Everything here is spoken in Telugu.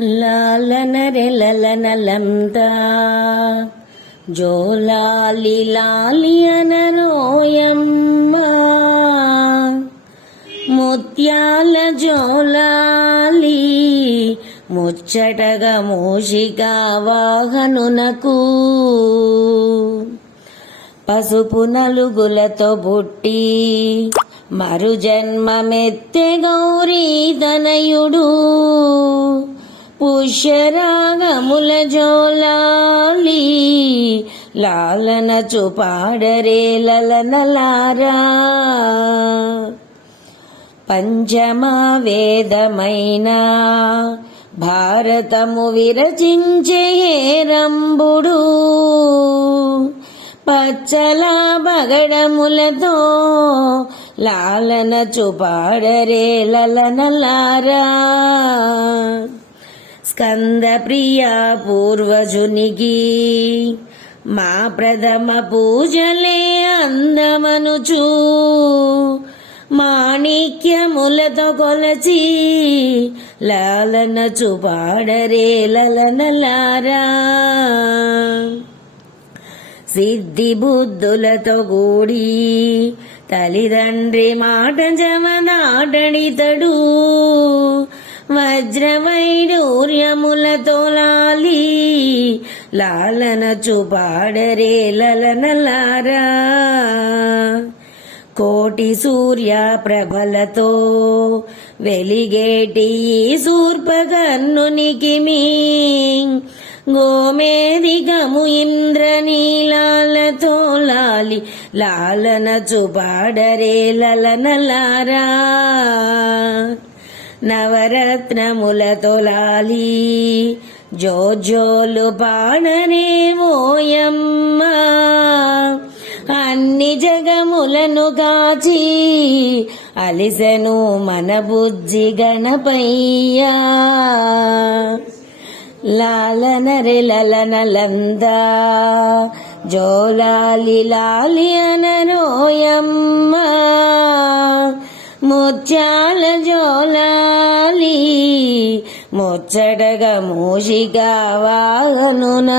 లాలనరె లలనలందా జోలాలి లాలి ముత్యాల జోలాలి ముచ్చటగా మూషిక వాహనునకు. పసుపు నలుగులతో బుట్టి మరు జన్మమెత్తె గౌరీ దనయుడు పుష్యరాగముల జోలాలి లాలన చుపాడరే లలనలారా. పంచమ వేదమైన భారతము విరచించే రంబుడు పచ్చల బగడములతో లాలన చుపాడరే లలనలారా. స్కందప్రియ పూర్వజునికి. మా ప్రథమ పూజలే అందమనుచు. మాణిక్యములతో కొలచి లాలన చుపాడరే లలనలారా. సిద్ధి బుద్ధులతో కూడి తల్లిదండ్రి మాట జమనాటడితడు వజ్రవైడూర్యములతో లాలి లాలన చూపాడరే లలనలారా కోటి సూర్య ప్రభలతో వెలిగేటి సూర్పగన్నునికి మీ గోమేదిగము ఇంద్రనీలాలతో లాలి. లాలన చుపాడరే లలనలారా నవరత్నములతో లాలి జోజోలు పాడనే ఓయమ్మ అన్ని జగములను కాచి అలిసెను మన బుజ్జి గణపయ్యా. లాలనరి లలనలందా జోలాలి లాలి అనరోయమ్మ. ముత్యాల జోలాలి ముచ్చటగా మూషిగా వాగనున